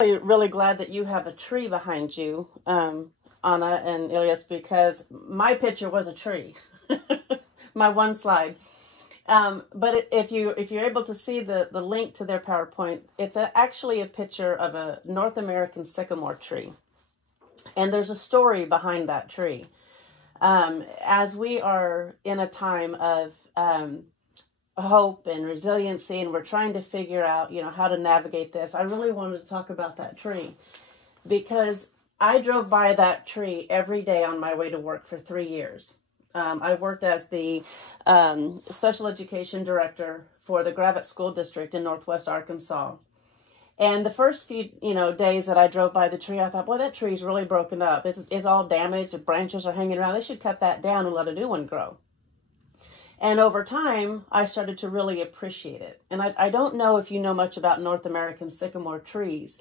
Really glad that you have a tree behind you, Anna and Ilias, because my picture was a tree. My one slide. But if you're able to see the link to their PowerPoint, it's actually a picture of a North American sycamore tree, and there's a story behind that tree. As we are in a time of hope and resiliency, and we're trying to figure out, how to navigate this, I really wanted to talk about that tree because I drove by that tree every day on my way to work for 3 years. I worked as the special education director for the Gravette School District in Northwest Arkansas. And the first few, days that I drove by the tree, I thought, boy, that tree's really broken up. It's all damaged. The branches are hanging around. They should cut that down and let a new one grow. And over time, I started to really appreciate it. And I don't know if you know much about North American sycamore trees,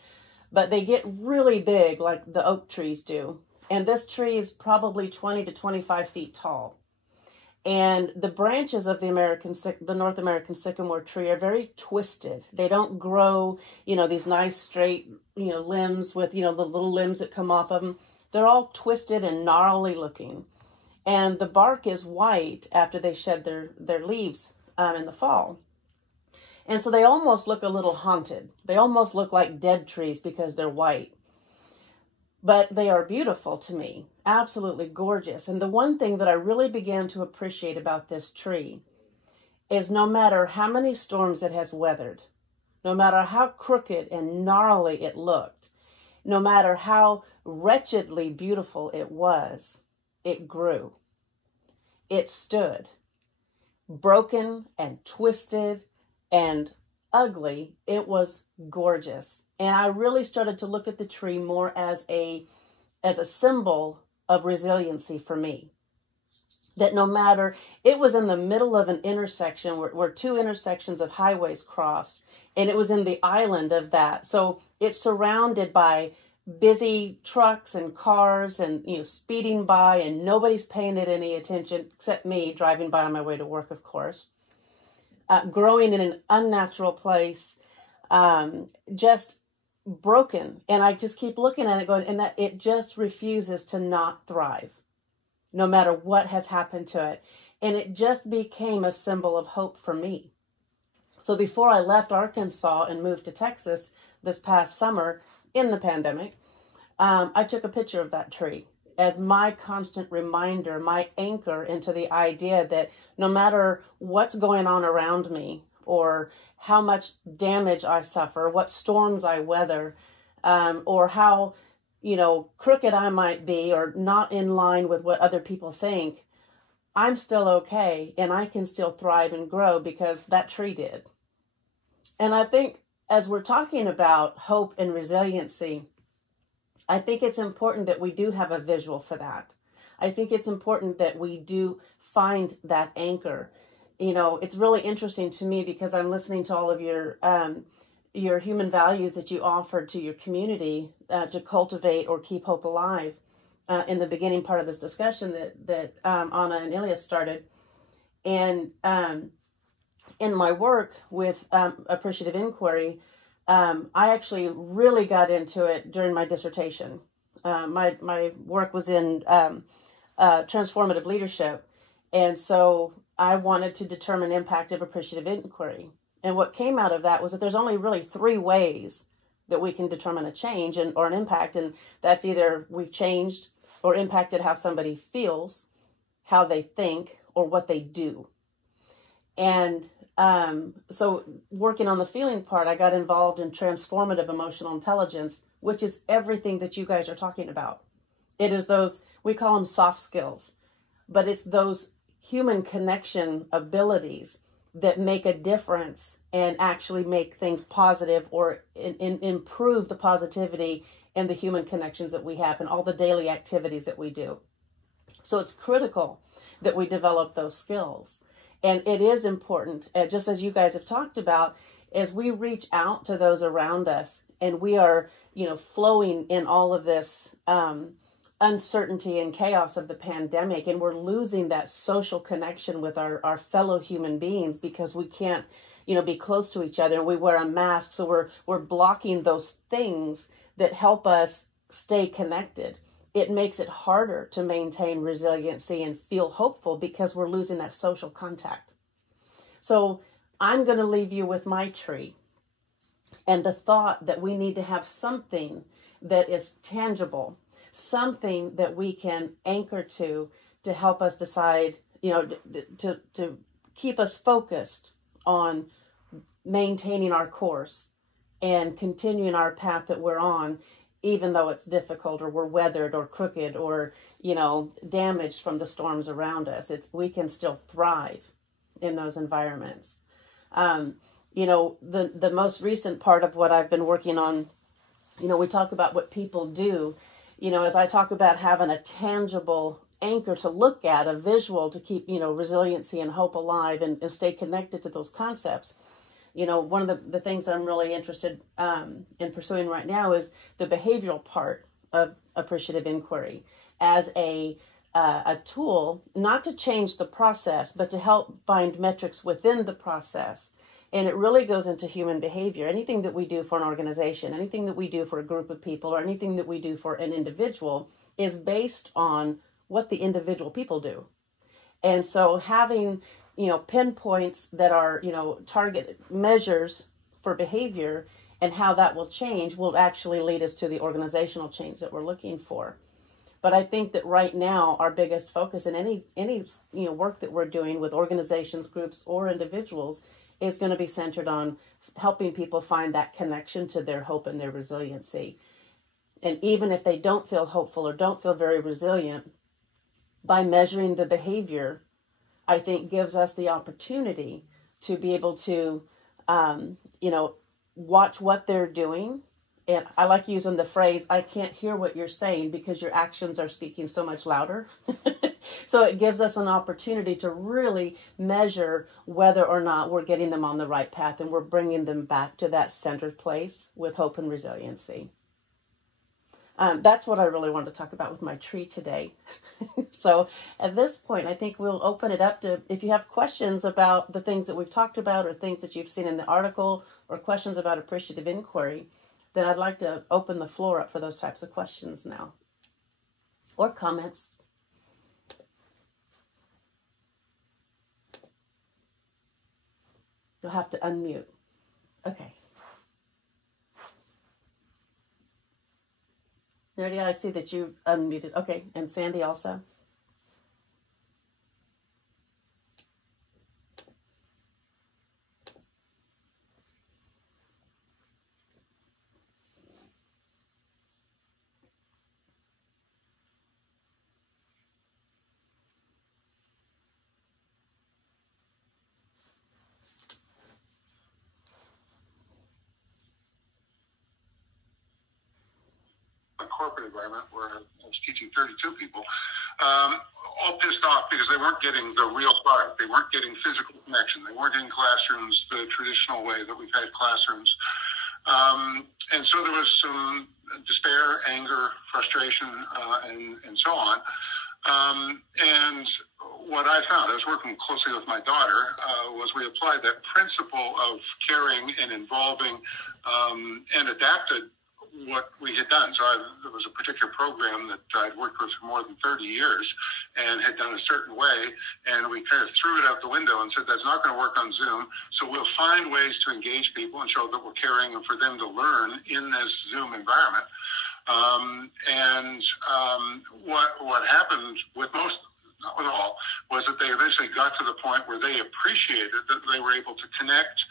but they get really big like the oak trees do. And this tree is probably 20 to 25 feet tall. And the branches of the North American sycamore tree are very twisted. They don't grow, these nice straight, limbs with, the little limbs that come off of them. They're all twisted and gnarly looking. And the bark is white after they shed their leaves in the fall. And so they almost look a little haunted. They almost look like dead trees because they're white. But they are beautiful to me, absolutely gorgeous. And the one thing that I really began to appreciate about this tree is no matter how many storms it has weathered, no matter how crooked and gnarly it looked, no matter how wretchedly beautiful it was, it grew. It stood. Broken and twisted and ugly, it was gorgeous. And I really started to look at the tree more as a symbol of resiliency for me. That no matter, it was in the middle of an intersection where two intersections of highways crossed, and it was in the island of that. So it's surrounded by busy trucks and cars and, speeding by, and nobody's paying it any attention except me driving by on my way to work, of course. Growing in an unnatural place, just broken. And I just keep looking at it going, and that it just refuses to not thrive, no matter what has happened to it. And it just became a symbol of hope for me. So before I left Arkansas and moved to Texas this past summer in the pandemic, I took a picture of that tree as my constant reminder, my anchor into the idea that no matter what's going on around me or how much damage I suffer, what storms I weather, or how, crooked I might be or not in line with what other people think, I'm still okay and I can still thrive and grow because that tree did. And I think as we're talking about hope and resiliency, I think it's important that we do have a visual for that. I think it's important that we do find that anchor. It's really interesting to me because I'm listening to all of your human values that you offered to your community to cultivate or keep hope alive in the beginning part of this discussion that Anna and Ilias started. And in my work with appreciative inquiry, I actually really got into it during my dissertation. My work was in transformative leadership. And so I wanted to determine impact of appreciative inquiry. And what came out of that was that there's only really 3 ways that we can determine a change or an impact. And that's either we've changed or impacted how somebody feels, how they think, or what they do. And so working on the feeling part, I got involved in transformative emotional intelligence, which is everything that you guys are talking about. It is those, we call them soft skills, but it's those human connection abilities that make a difference and actually make things positive or improve the positivity and the human connections that we have and all the daily activities that we do. So it's critical that we develop those skills. And it is important, just as you guys have talked about, as we reach out to those around us and we are, flowing in all of this uncertainty and chaos of the pandemic, and we're losing that social connection with our fellow human beings because we can't be close to each other, and we wear a mask. So we're blocking those things that help us stay connected. It makes it harder to maintain resiliency and feel hopeful because we're losing that social contact. So I'm going to leave you with my tree and the thought that we need to have something that is tangible, something that we can anchor to help us decide, to keep us focused on maintaining our course and continuing our path that we're on, even though it's difficult or we're weathered or crooked or, damaged from the storms around us. We can still thrive in those environments. The most recent part of what I've been working on, we talk about what people do, as I talk about having a tangible anchor to look at, a visual to keep, resiliency and hope alive and stay connected to those concepts. One of the things I'm really interested in pursuing right now is the behavioral part of appreciative inquiry as a tool, not to change the process, but to help find metrics within the process. And it really goes into human behavior. Anything that we do for an organization, anything that we do for a group of people, or anything that we do for an individual is based on what the individual people do. And so having, pinpoints that are, target measures for behavior and how that will change will actually lead us to the organizational change that we're looking for. But I think that right now, our biggest focus in any work that we're doing with organizations, groups, or individuals is going to be centered on helping people find that connection to their hope and their resiliency. And even if they don't feel hopeful or don't feel very resilient, by measuring the behavior, I think gives us the opportunity to be able to, watch what they're doing. And I like using the phrase, I can't hear what you're saying because your actions are speaking so much louder. So it gives us an opportunity to really measure whether or not we're getting them on the right path and we're bringing them back to that centered place with hope and resiliency. That's what I really wanted to talk about with my tree today. So at this point, I think we'll open it up to, if you have questions about the things that we've talked about or things that you've seen in the article or questions about appreciative inquiry, then I'd like to open the floor up for those types of questions now or comments. You'll have to unmute. Okay. Nerdy, I see that you've unmuted. Okay, and Sandy also. Corporate environment where I was teaching 32 people, all pissed off because they weren't getting the real product. They weren't getting physical connection. They weren't in classrooms the traditional way that we've had classrooms. And so there was some despair, anger, frustration, and so on. And what I found, I was working closely with my daughter, was we applied that principle of caring and involving and adapted what we had done. So there was a particular program that I'd worked with for more than 30 years and had done a certain way, and we kind of threw it out the window and said, that's not going to work on Zoom, so we'll find ways to engage people and show that we're caring and for them to learn in this Zoom environment. What happened with most, not with all, was that they eventually got to the point where they appreciated that they were able to connect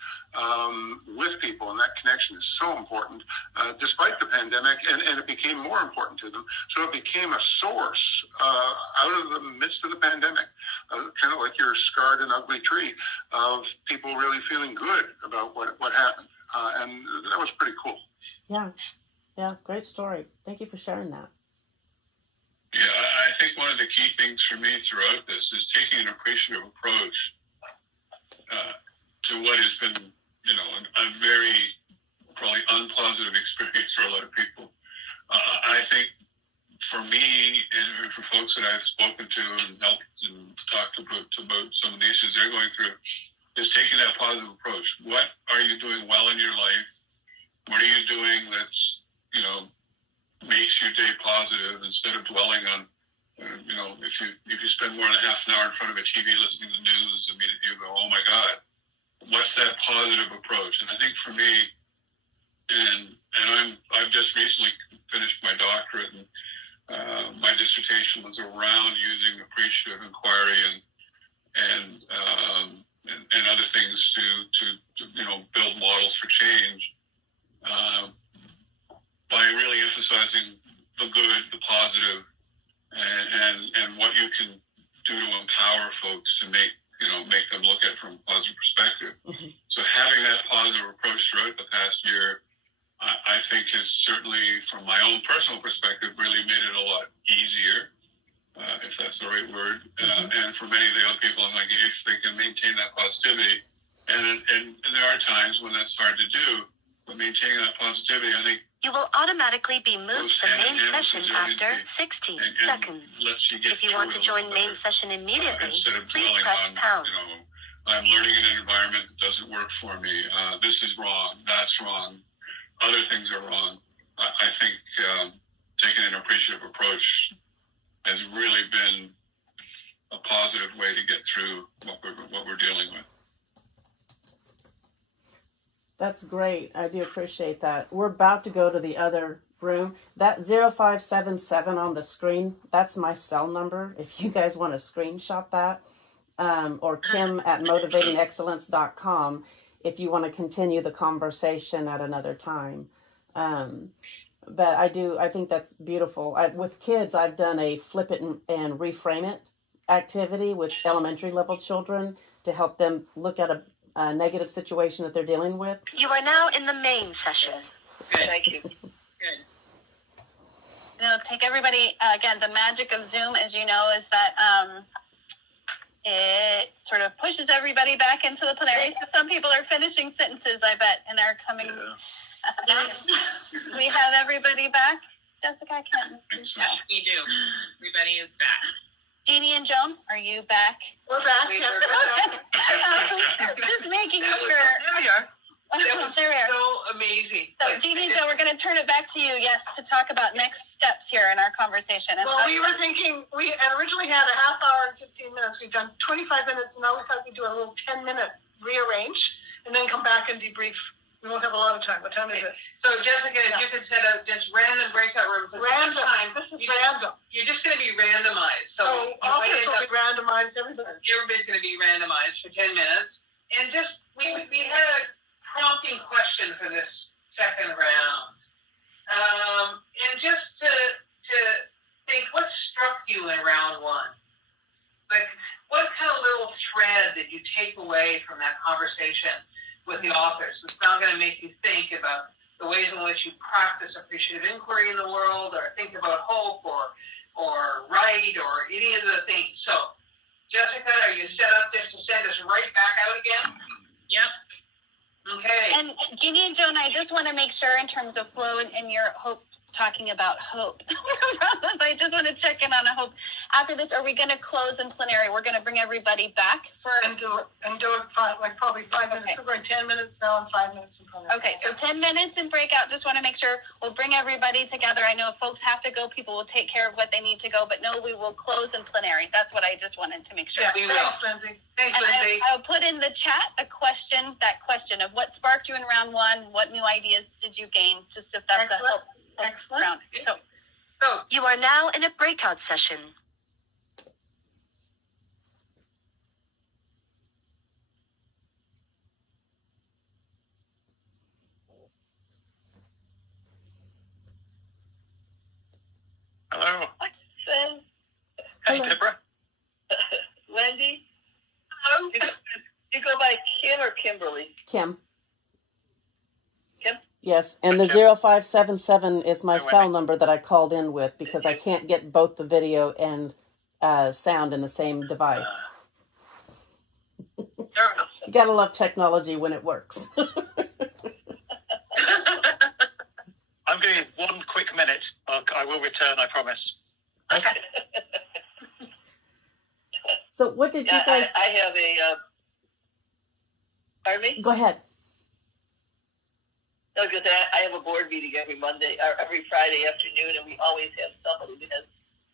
with people, and that connection is so important, despite the pandemic, and it became more important to them. So it became a source out of the midst of the pandemic, kind of like your scarred and ugly tree, of people really feeling good about what happened. And that was pretty cool. Yeah, great story. Thank you for sharing that. Yeah, I think one of the key things for me throughout this is taking an appreciative approach to what has been, a very probably unpositive experience for a lot of people. I think for me and for folks that I've spoken to and helped and talked about some of the issues they're going through, is taking that positive approach. What are you doing well in your life? What are you doing that's, makes your day positive instead of dwelling on, if you spend more than half an hour in front of a TV listening to the news, you go, oh my God, what's that positive approach? And I think for me, and I've just recently finished my doctorate, and my dissertation was around using appreciative inquiry and other things to build models for change, by really emphasizing the good, the positive, and what you can do to empower folks to make them look at it from a positive perspective. Mm-hmm. So having that positive approach throughout the past year, I think has certainly, from my own personal perspective, really made it a lot easier, if that's the right word. Mm-hmm. And for many of the other people, I'm like, if they can maintain that positivity, and there are times when that's hard to do, but maintaining that positivity, I think, you will automatically be moved to main session after 60 seconds. If you want to join main session immediately, please press pound. I'm learning in an environment that doesn't work for me. This is wrong. That's wrong. Other things are wrong. I think taking an appreciative approach has really been a positive way to get through what we're dealing with. That's great. I do appreciate that. We're about to go to the other room. That 0577 on the screen, that's my cell number. If you guys want to screenshot that, or Kim at motivatingexcellence.com if you want to continue the conversation at another time. But I think that's beautiful. With kids, I've done a flip it and reframe it activity with elementary level children to help them look at a negative situation that they're dealing with. You are now in the main session. Good. Thank you. Good. Take everybody, again, the magic of Zoom, as you know, is that it sort of pushes everybody back into the plenary. So some people are finishing sentences, I bet, and are coming. Yeah. We have everybody back. Jessica, I can't. Yes, we do. Everybody is back. Jeannie and Joan, are you back? We're back. Just making sure. There we are. There we are. So amazing. So, Jeannie and Joan, we're going to turn it back to you, yes, to talk about next steps here in our conversation. Well, we were thinking, we originally had a half hour and 15 minutes. We've done 25 minutes, and now we thought we'd do a little 10-minute rearrange, and then come back and debrief. We won't have a lot of time. What time is it? So, Jessica, if you could set up just random breakout rooms. Random. This is random. You're just going to be randomized. So all people will be randomized. Everybody's going to be randomized for 10 minutes. And just, we had a prompting question for this second round. And just to think, what struck you in round one? Like, what kind of little thread did you take away from that conversation with the authors? It's now going to make you think about the ways in which you practice appreciative inquiry in the world, or think about hope, or write, or any of the things. So, Jessica, are you set up just to send us right back out again? Yep. Okay. And Jeannie and Joan, I just want to make sure in terms of flow and your hope, talking about hope. I just want to check in on a hope. After this, are we going to close in plenary? We're going to bring everybody back for... And do it probably 5 minutes. Okay. We're going 10 minutes now and 5 minutes in plenary. Okay, so 10 minutes in breakout. Just want to make sure we'll bring everybody together. I know if folks have to go, people will take care of what they need to go, but no, we will close in plenary. That's what I just wanted to make sure. Yeah, we will. Thanks, Lindsay. I'll put in the chat that question of what sparked you in round one, what new ideas did you gain, just if that's a hope round. So, you are now in a breakout session. Hello. Hi, Deborah. Wendy? Hello? You go by Kim or Kimberly? Kim. Kim? Yes, and the 0577 is my cell number that I called in with because I can't get both the video and sound in the same device. You gotta love technology when it works. I'm doing 1 quick minute. I will return, I promise. Okay. So what did you guys... I have a Pardon me? Go ahead. No, because I have a board meeting every Monday or every Friday afternoon, and we always have somebody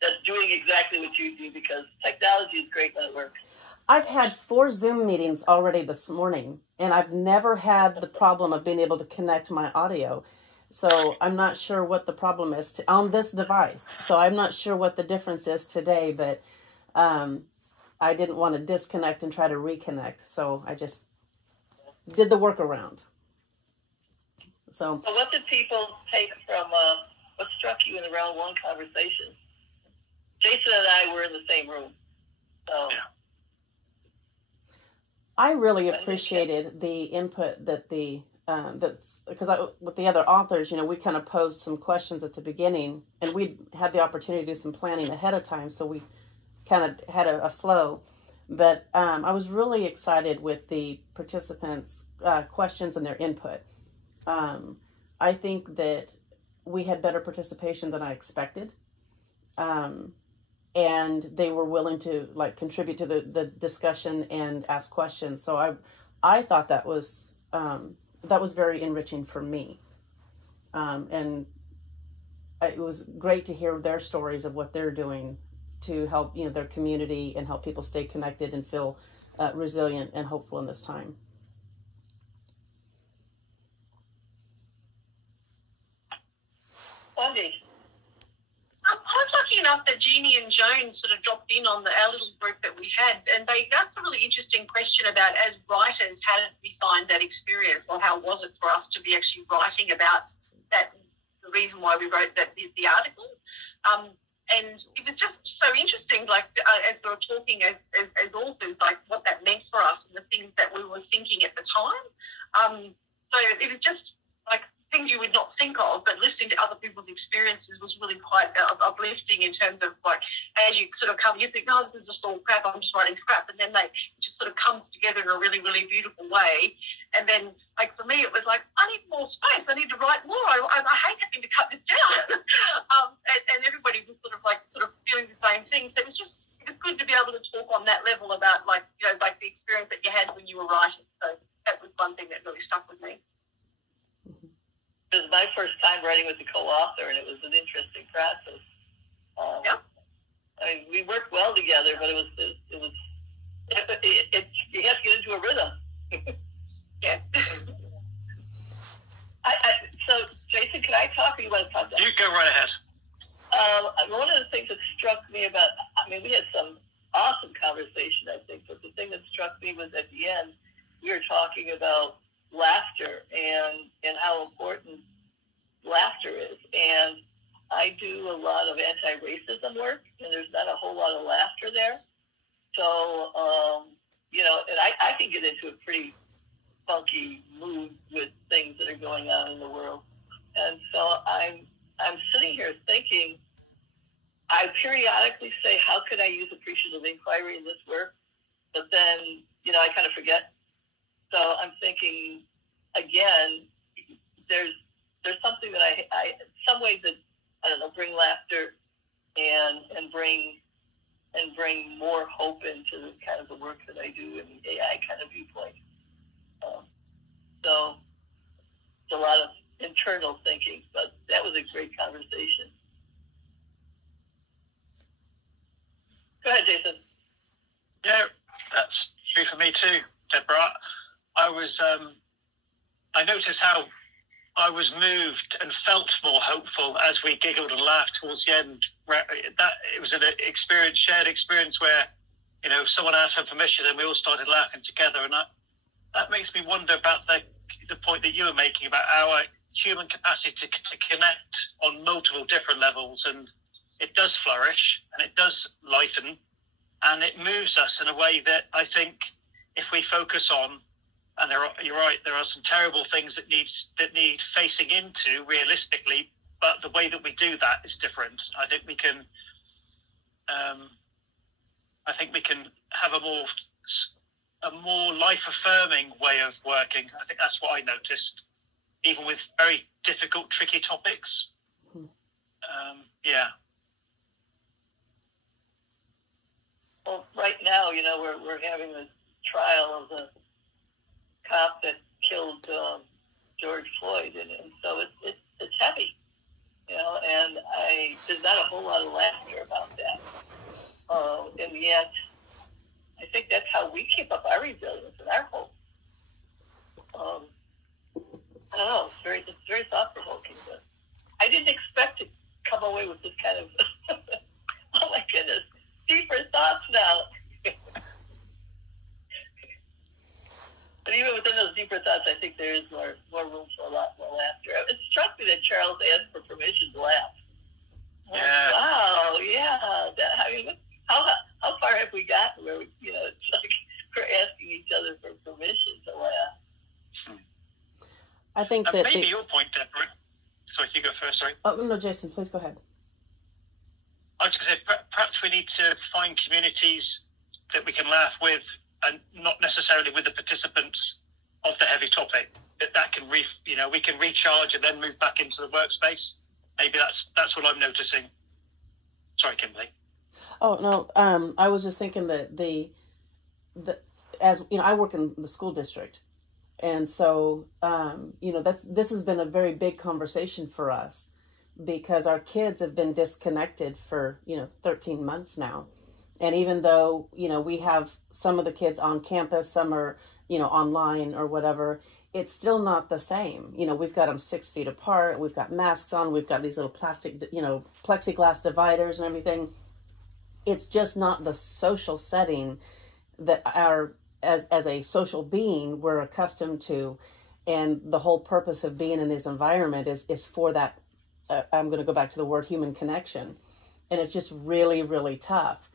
that's doing exactly what you do, because technology is great when it works. I've had 4 Zoom meetings already this morning, and I've never had the problem of being able to connect my audio. So I'm not sure what the problem is on this device. So I'm not sure what the difference is today, but I didn't want to disconnect and try to reconnect. So I just did the workaround. So what did people take from what struck you in the round 1 conversation? Jason and I were in the same room. So. Yeah. I really appreciated the input that that's because with the other authors, we kind of posed some questions at the beginning, and we had the opportunity to do some planning ahead of time, so we kind of had a flow. But I was really excited with the participants' questions and their input. I think that we had better participation than I expected. And they were willing to contribute to the discussion and ask questions. So I thought that was very enriching for me. And it was great to hear their stories of what they're doing to help, their community and help people stay connected and feel resilient and hopeful in this time. Wendy. I was lucky enough that Jeannie and Joan sort of dropped in on our little group that we had, and they asked a really interesting question about, as writers, how did we find that experience, or how was it for us to be actually writing about that, the reason why we wrote the article. And it was just so interesting, as we were talking as authors, what that meant for us and the things that we were thinking at the time. So it was just things you would not think of, but listening to other people's experiences was really quite uplifting in terms of as you sort of come, you think, no, this is just all crap, I'm just writing crap, and then it just sort of comes together in a really, really beautiful way. And then for me, it was I need more space, I need to write more, I hate having to cut this down. and everybody was sort of feeling the same thing. So it was good to be able to talk on that level about the experience that you had when you were writing. So that was one thing that really stuck with me. It was my first time writing with a co-author, and it was an interesting process. Yeah. I mean, we worked well together, but you have to get into a rhythm. Yeah. So, Jason, can I talk, or you want to talk? You go right ahead. One of the things that struck me about, we had some awesome conversation, I think, but the thing that struck me was at the end, we were talking about laughter and how important laughter is. And I do a lot of anti-racism work, and there's not a whole lot of laughter there. So, and I can get into a pretty funky mood with things that are going on in the world. And so I'm sitting here thinking, I periodically say, how could I use appreciative inquiry in this work? But then, I kind of forget. So I'm thinking, again, there's something that I some ways that, I don't know, bring laughter and bring more hope into the kind of the work that I do in the AI kind of viewpoint. So it's a lot of internal thinking, but that was a great conversation. Go ahead, Jason. Yeah, that's true for me too, Deborah. I noticed how I was moved and felt more hopeful as we giggled and laughed towards the end. It was an shared experience where, someone asked for permission and we all started laughing together. And that makes me wonder about the point that you were making about our human capacity to connect on multiple different levels. And it does flourish and it does lighten and it moves us in a way that I think if we focus on, and you're right, there are some terrible things that need facing into realistically, but the way that we do that is different. I think we can have a more life-affirming way of working. I think that's what I noticed, even with very difficult, tricky topics. Yeah. Well, right now, we're having this trial of the cop that killed George Floyd, and so it's heavy, and there's not a whole lot of laughter about that, and yet I think that's how we keep up our resilience and our hope. I don't know, it's very thought-provoking, but I didn't expect to come away with this kind of oh my goodness, deeper thoughts now. But even within those deeper thoughts, I think there is more room for a lot more laughter. It struck me that Charles asked for permission to laugh. Yeah. Wow, yeah. How far have we gotten where it's like we're asking each other for permission to laugh? I think that maybe your point, Deborah. Sorry, you go first. Sorry. Oh no, Jason, please go ahead. I was going to say, perhaps we need to find communities that we can laugh with, and not necessarily with the participants of the heavy topic. That can we can recharge and then move back into the workspace. Maybe that's what I'm noticing. Sorry, Kimberly. Oh no, I was just thinking that as I work in the school district, and so this has been a very big conversation for us, because our kids have been disconnected for 13 months now. And even though, we have some of the kids on campus, some are, online or whatever, it's still not the same. We've got them 6 feet apart. We've got masks on. We've got these little plastic, plexiglass dividers and everything. It's just not the social setting that as a social being, we're accustomed to. And the whole purpose of being in this environment is for that, I'm going to go back to the word human connection. And it's just really, really tough.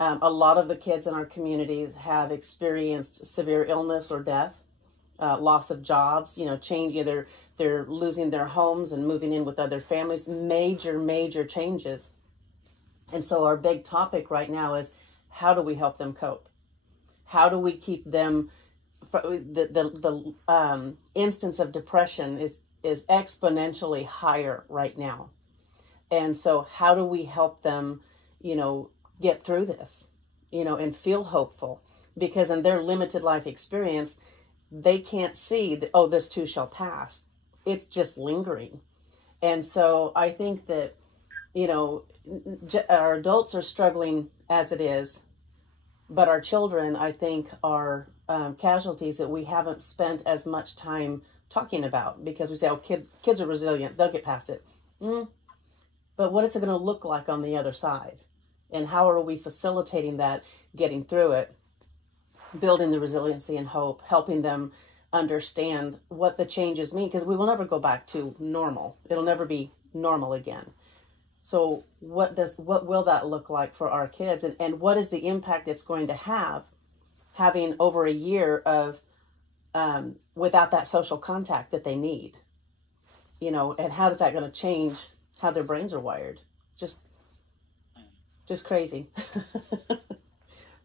A lot of the kids in our communities have experienced severe illness or death, loss of jobs, change, either they're losing their homes and moving in with other families, major changes. And so our big topic right now is, how do we help them cope? How do we keep them, the instance of depression is exponentially higher right now. And so how do we help them, get through this, and feel hopeful? Because in their limited life experience, they can't see that, oh, this too shall pass. It's just lingering. And so I think that, our adults are struggling as it is, but our children, I think, are casualties that we haven't spent as much time talking about, because we say, oh, kids are resilient, they'll get past it. But what is it going to look like on the other side? And how are we facilitating that, getting through it, building the resiliency and hope, helping them understand what the changes mean? Because we will never go back to normal. It'll never be normal again. So what will that look like for our kids? And what is the impact it's going to have, having over a year of without that social contact that they need? And how is that going to change how their brains are wired? Just crazy.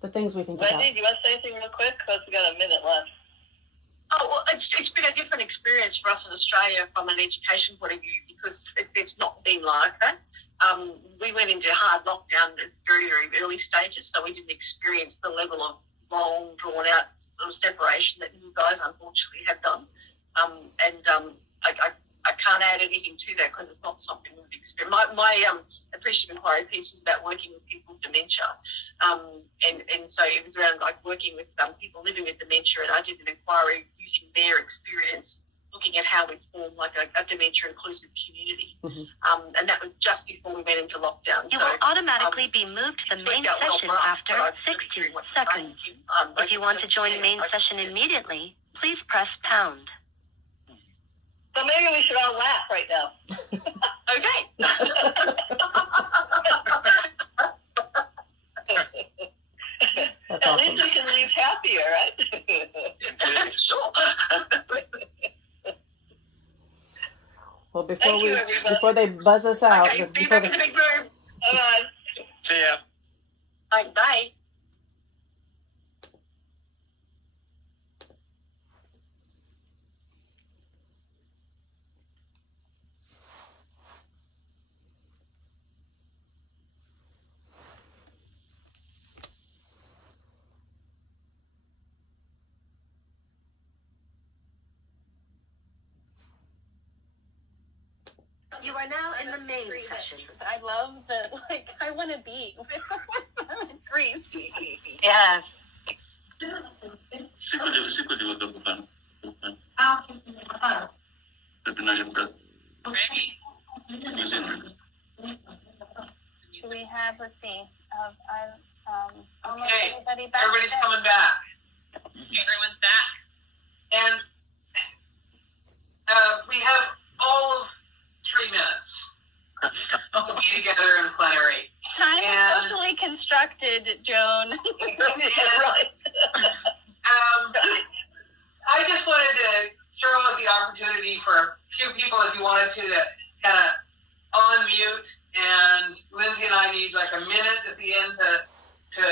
The things we think Wendy, about. do you want to say anything real quick? Because we got a minute left. Oh, well, it's been a different experience for us in Australia from an education point of view, because it's not been like that. We went into hard lockdown at very, very early stages, so we didn't experience the level of long, drawn-out sort of separation that you guys unfortunately have done. I can't add anything to that, because it's not something we've experienced. My appreciative inquiry piece is about working with people with dementia. And so it was around working with people living with dementia, and I did an inquiry using their experience, looking at how we form a dementia inclusive community. Mm-hmm. And that was just before we went into lockdown. You will automatically be moved to the main session after 60 seconds. If you want to join the main session immediately, please press pound. So maybe we should all laugh right now. Okay. That's At awesome. least we can leave happier, right? Sure. Well, before they buzz us out. Okay, be back in the big room. Bye-bye. See ya. Bye. You are now in the main session. I love the, I want to be with Greece. Yes. Do we have, let's see, Okay, everybody back? everybody's coming back. Everyone's back. And we have all of 3 minutes to be together in plenary. Time is socially constructed, Joan. I just wanted to throw out the opportunity for a few people, if you wanted to kind of unmute. And Lindsay and I need like a minute at the end to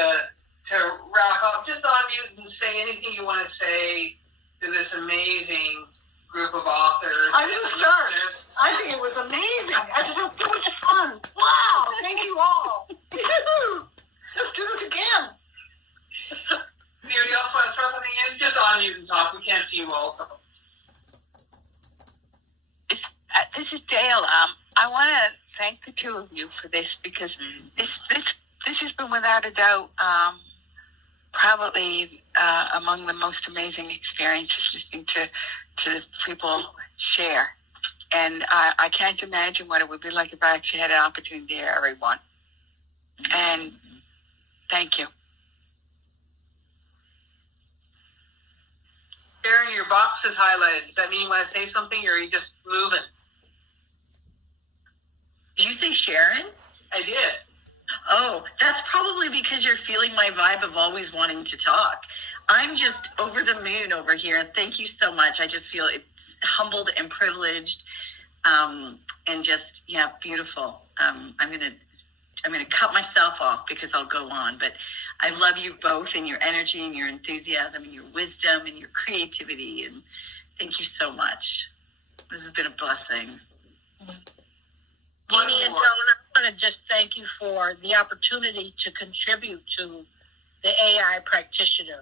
wrap up. Just unmute and say anything you want to say to this amazing group of authors. I'm going to start. I think it was amazing. I just had so much fun. Wow. Thank you all. Let's do this again. Anybody else want to throw something in? Just unmute and talk. We can't see you all. This is Dale. I want to thank the two of you for this, because this has been without a doubt probably among the most amazing experiences, listening to people share. And I can't imagine what it would be like if I actually had an opportunity to hear everyone. And thank you. Sharon, your box is highlighted. Does that mean you want to say something, or are you just moving? Did you say Sharon? I did. Oh, that's probably because you're feeling my vibe of always wanting to talk. I'm just over the moon over here. Thank you so much. I just feel humbled and privileged, and just, beautiful. I'm gonna cut myself off because I'll go on, but I love you both, and your energy and your enthusiasm and your wisdom and your creativity, and thank you so much. This has been a blessing. Jeannie and Joan, I want to just thank you for the opportunity to contribute to the AI practitioner.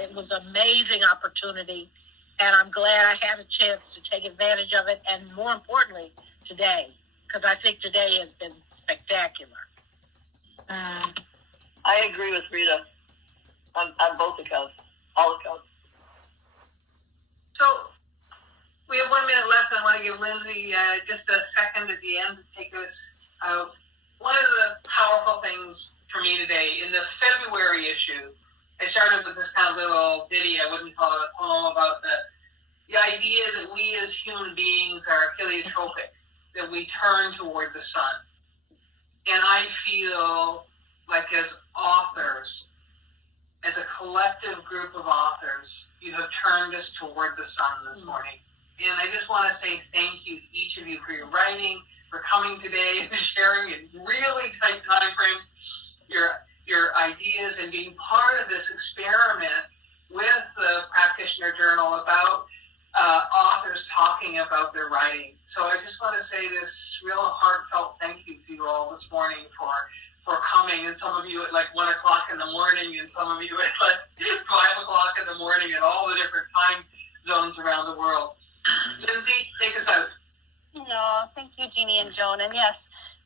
It was an amazing opportunity, and I'm glad I had a chance to take advantage of it, and more importantly, today, because I think today has been spectacular. I agree with Rita on both accounts, all accounts. So we have 1 minute left. I want to give Lindsay just a second at the end to take us out. One of the powerful things for me today, in the February issue, I started with this kind of little ditty, I wouldn't call it a poem, about the idea that we as human beings are heliotropic, that we turn toward the sun. And I feel like as authors, as a collective group of authors, you have turned us toward the sun this morning. And I just want to say thank you to each of you for your writing, for coming today and sharing in really tight time frames your ideas and being part of this experiment with the Practitioner Journal about authors talking about their writing. So I just want to say this real heartfelt thank you to you all this morning for coming, and some of you at like 1 o'clock in the morning, and some of you at like 5 o'clock in the morning, and all the different time zones around the world. Lindsay, take us out. No, thank you, Jeannie and Joan. And yes,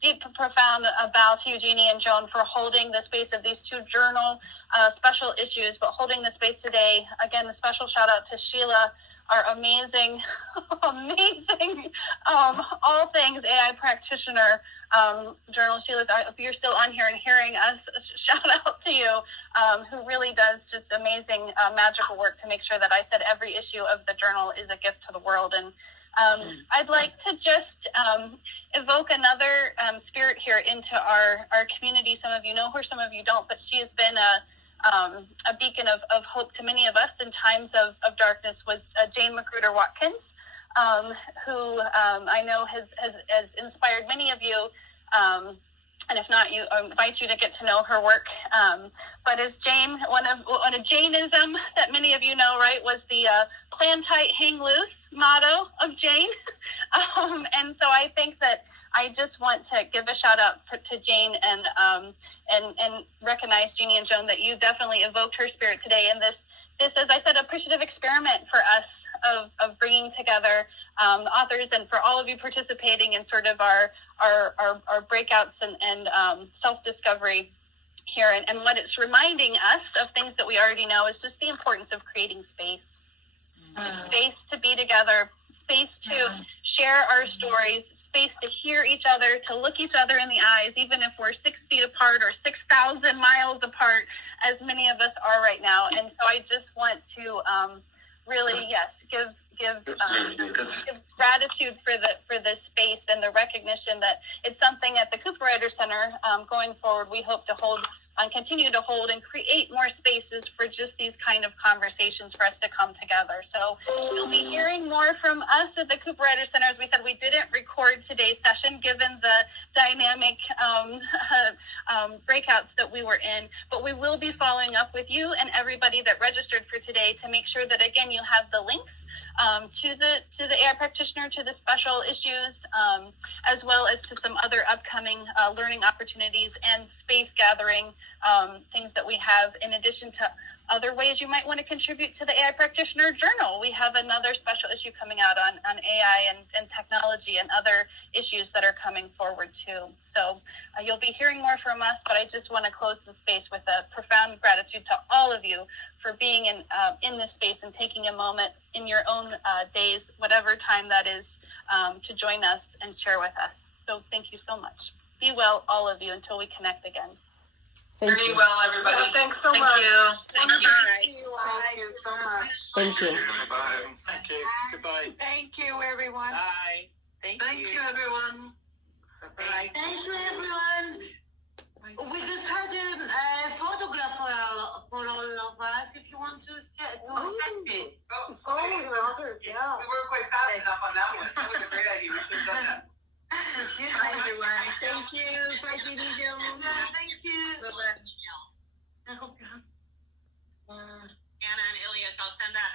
deep, profound bow to you, Jeannie and Joan, for holding the space of these two journal special issues, but holding the space today. Again, a special shout out to Sheila, our amazing, all things AI practitioner journal. Sheila, if you're still on here and hearing us, shout out to you, who really does just amazing, magical work to make sure that I said every issue of the journal is a gift to the world. And I'd like to just evoke another spirit here into our community. Some of you know her, some of you don't, but she has been a beacon of hope to many of us in times of darkness, was Jane Magruder Watkins, who I know has inspired many of you, and if not, I invite you to get to know her work. But as Jane, one of Jainism that many of you know, right, was the plan tight, hang loose motto of Jane. And so I think that I just want to give a shout out to Jane and recognize, Jeannie and Joan, that you definitely evoked her spirit today in this, as I said, appreciative experiment for us of bringing together authors, and for all of you participating in sort of our breakouts and self-discovery here. And what it's reminding us of things that we already know is just the importance of creating space. Space to be together, space to share our stories, space to hear each other, to look each other in the eyes, even if we're 6 feet apart or 6,000 miles apart, as many of us are right now. And so I just want to really, give gratitude for the space and the recognition that it's something at the Cooper Writer Center going forward we hope to hold and continue to hold and create more spaces for just these kind of conversations for us to come together. So you'll be hearing more from us at the Cooper Writer Center. As we said, we didn't record today's session given the dynamic breakouts that we were in, but we will be following up with you and everybody that registered for today to make sure that, again, you have the links to the AI practitioner, to the special issues, as well as to some other upcoming learning opportunities and space gathering things that we have, in addition to other ways you might want to contribute to the AI Practitioner Journal. We have another special issue coming out on AI and technology and other issues that are coming forward too. So you'll be hearing more from us, but I just want to close the space with a profound gratitude to all of you for being in this space and taking a moment in your own days, whatever time that is, to join us and share with us. So thank you so much. Be well, all of you, until we connect again. Very well, everybody. Yeah, thanks so much. Thank you. Thank you. Thank you so much. Thank you. Bye. Thank you. Goodbye. Thank you, everyone. Bye. Thank you. Everyone. Bye. Thank you, everyone. We just had a photograph for all of us. If you want to check it. Yeah. We weren't quite fast enough on that one. That was a great idea. We should have done that. Hi, everyone. Thank you. Bye, Thank you. Anna and Ilias, I'll send that